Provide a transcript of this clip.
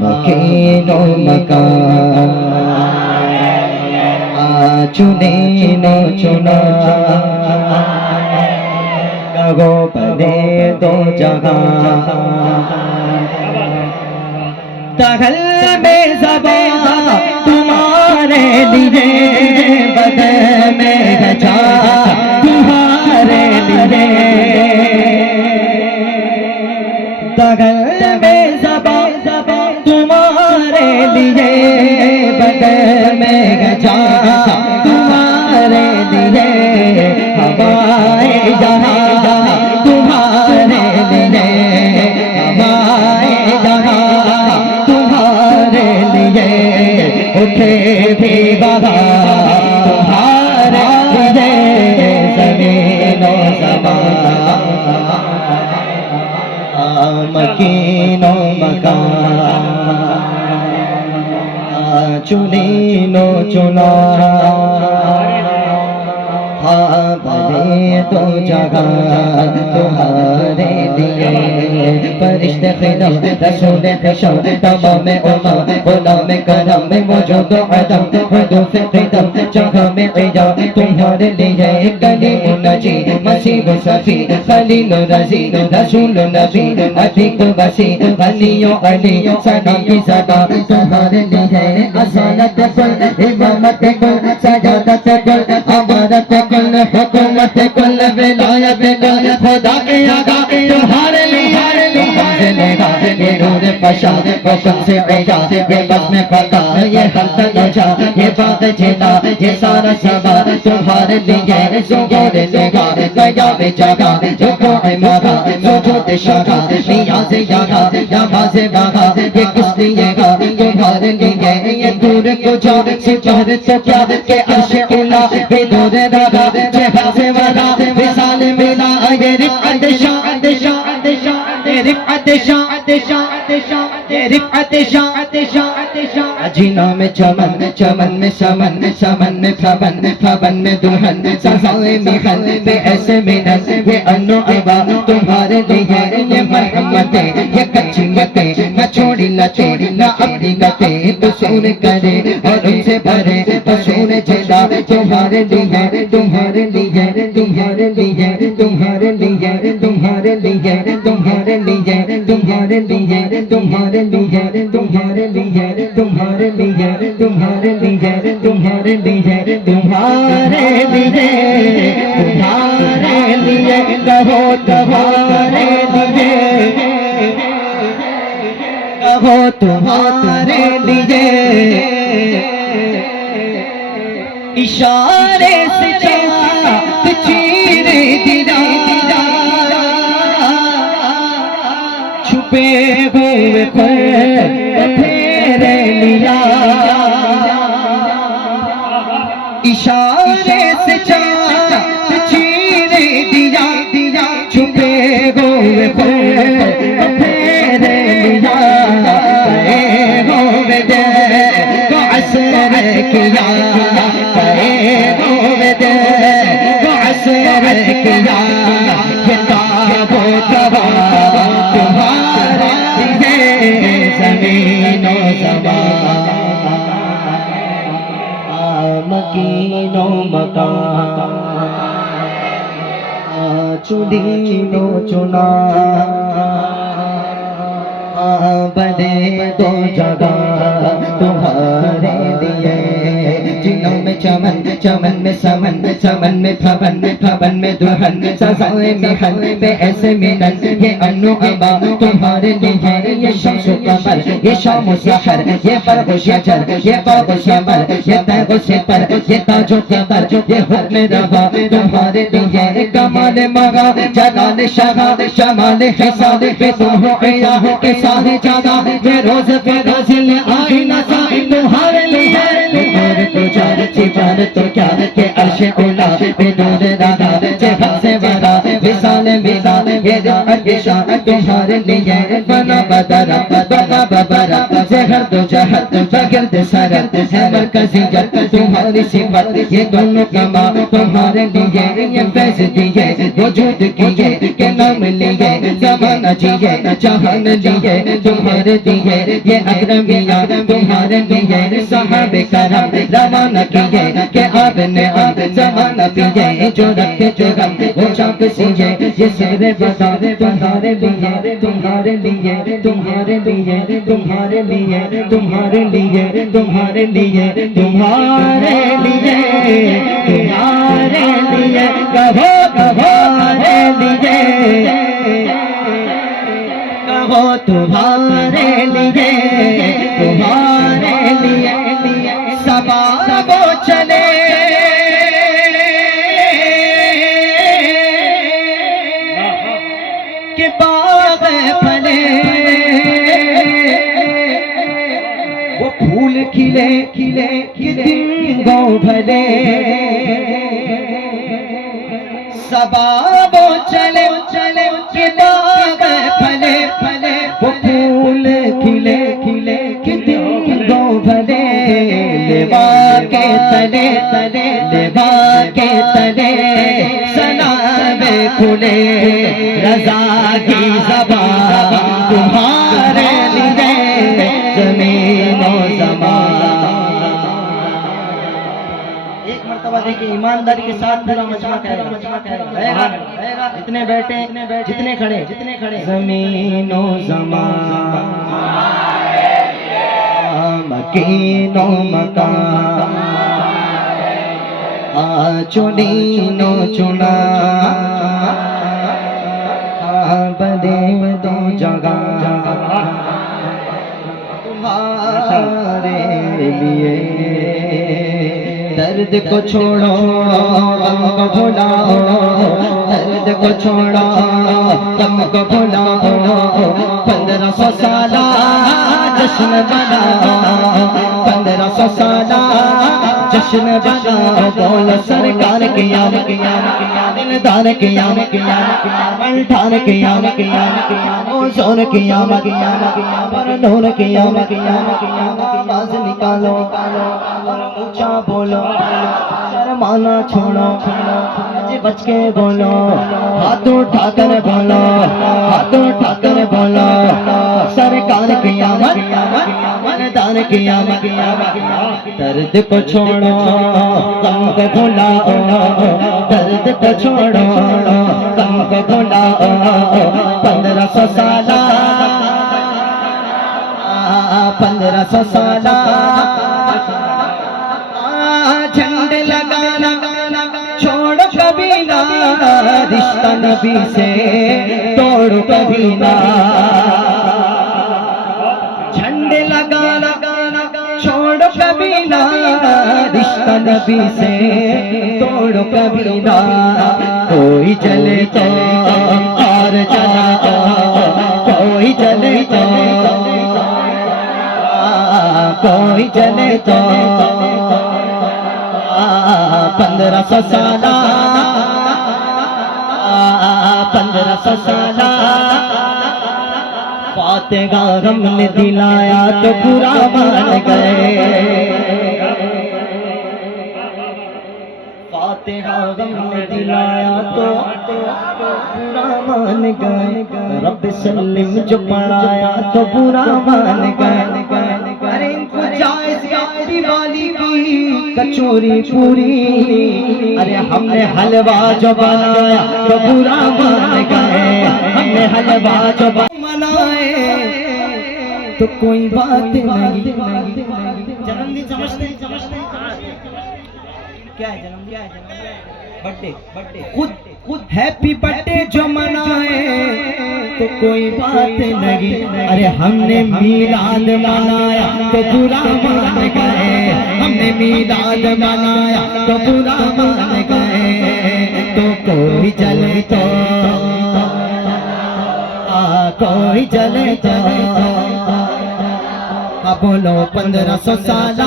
मकीनो मकान चुने नो चुना कहो बने दो जहां दखल में ज़बां तुम्हारे लिए बदन में गजा तुम्हारे लिए दखल में ज़बां तुम्हारे लिए बदन में गजा तुम्हारे लिए हवाए जहां तुम्हारे लिए हवाए जहां तुम्हारे लिए उठे भी बहार तुम्हारे लिए ज़मीनो ज़बान मकीनो मकान चुनीनो चुना भले तो जगह तुम्हारे लिए फरिश्ते खिदम रसूल खशम तमाम उम्मा गुलाम करम मौजूद अदम हुदूफ खिदम जगह में इजा तुम्हारे लिए कलीम नजी मसीह सफी खलील रजी रसूल नबी अतीक वसी वलियो अली सलाम की सदा तुम्हारे लिए असानत कुल इमामत कुल सजादत कुल अमानत कुल हुकूमत कुल विलायत कुल खुदा के आगा तुम्हारे लिए ये नूर फशा फशन से ऐजा ये बस में फता ये हल्का नजा ये बात जिना ये सारा समा तुम्हारे लिए ज़ुहूर लगा गया में जगा रुकूअ मगा सुजूद शगा नियाज़ जगा नमाज़ मगा ये किस लिए गा तुम्हारे लिए ये दूर को जा सिपहर से क्या के अर्श उला भी दूर रहा जहाँ से वरा विसाल मिला ये रिफ़अत शान जीना में चमन चमन में समन समन में फबन फबन में दुल्हन सजाए मिहन पे ऐसे मिलन ये अन्नो अबा तुम्हारे लिए ये मरहमते ये कच्ची मते न छोड़ी लते न अपनी गते तो सुन करे और उनसे भरे तो सुन जिला तुम्हारे लिए तुम्हारे लिए तुम्हारे लिए तुम्हारे लिए तुम्हारे लिए तुम्हारे लिए तुम्हारे लिए तुम्हारे लिए तुम्हारे लिए तुम्हारे लिए तुम्हारे लिए तुम्हारे लिए तुम्हारे लिए तुम्हारे लिए कहो तुम्हारे लिए कहो तुम्हारे लिए इशारे से चाँद चीरे दिला छुपे हुए तेरे लिया इशारे से चाँद चीरे दिया छुपे हुए तेरे लिया हुए दे को असर किया हुए दे को असर किया किताबो तबा तुम्हारे लिए ज़मीनो ज़बान मकीनो मकान चुनीनो चुना बने दो जगह तुम्हारे लिए जिनों में चमन चमन में समन समन में फबन फबन में दुल्हन सजाए मिहन पे ऐसे मिलन ये अन्नो अबा तुम्हारे लिए ये शम्स कमर ये शाम सहर ये फर्ग शजर ये बाग समर ये तैग सिपर ये ताजो कदर ये हुक्म रवा तुम्हारे लिए कमाल मगा जलाल शगा शमाल हिसाब पे तुम हो इलाह के सारे जागा ये रोज पे रोज ले आई नसा तुम्हारे लिए नूर तो जान सिफार तो क्या के अर्श उला पे नूर रहा जहाँ से वरा विसाल मिला ये अदिशा तुम्हारे लिए बना बदरा बका बबरा जहर दो जहत बगर्द सरत है मरकज़ियत तुम्हारी सिफत ये दोनों कमा तुम्हारे लिए ये फैज़ दिए वजूद किए के नाम लिए ज़माना जमाना जिए जहान लिए तुम्हारे दिए ये अकरमिया तुम्हारे लिए साहबे करम रवाना किए के आपने अब जमाना पिए जो रखते थे हम वो चाक सीए ये सिरे बता तुम्हारे लिए तुम्हारे लिए तुम्हारे लिए तुम्हारे लिए तुम्हारे लिए तुम्हारे लिए तुम्हारे लिए तुम्हारे लिए कहो तुम्हारे लिए कहो तुम्हारे लिए तुम्हारे लिए सवार वो चले के बाग फले वो फूल खिले खिले कि दिन गो भले सबाबो चले चले के बाग फले फले वो फूल खिले खिले कि दिन गो भले लेवा के तले तले लेवा के तले सलाम खुले रजा की ज़बान तुम्हारे लिए ज़मीन और ज़मान। एक मर्तबा देखिए ईमानदारी के साथ पूरा मजमा कहेगा जितने बैठे जितने खड़े ज़मीन और ज़मान मकीन और मकान चुनीनो चुना बदे दो जगह तुम्हारे लिए दर्द को छोड़ो गम को भुलाओ दर्द को छोड़ो गम को भुलाओ 1500 साल जश्न मनाओ 1500 साल जश्न मनाओ बोलो सरकार के आमद दिलदार के आमद मल्ठान के आमद ओज़ोन के आमद पर नूर के आमद आवाज निकालो ऊंचा बोलो शर्माना छोड़ो बच के बोलो हाथ उठाकर बोलो हाथ उठाकर बोलो सरकार की आमद मर्दान की आमद दर्द को छोड़ो गम को भुलाओ दर्द को छोड़ो गम को भुलाओ 1500 साल 1500 साल झंडे लगाना छोड़ कभी ना रिश्ता नबी से तोड़ कभी ना झंडे लगाना छोड़ कभी ना रिश्ता नबी से तोड़ कभी ना कोई चले तो और चला कोई चले तो कोई चले तो 1500 साल 1500 साल फातेहा हमने दिलाया तो पूरा मान गए फातेहा हमने दिलाया तो पूरा मान गए रब सल्लिम जो पढ़ाया तो पूरा मान गए अरे इनको जायज़ दिवाली की कचौरी पूरी अरे हमने हलवा जो बनाया तो पूरा मान गए हमने हलवा जो बनाए तो कोई बात नहीं जन्मदिन समझते क्या है जन्मदिन बर्थडे खुद हैप्पी बर्थडे जो मनाए तो कोई बात नहीं अरे हमने मीलाद मनाया तो पूरा मान गए हमने मीलाद मनाया तो पूरा मान गए तो कोई चले तो कोई चले तो बोलो 1500 साल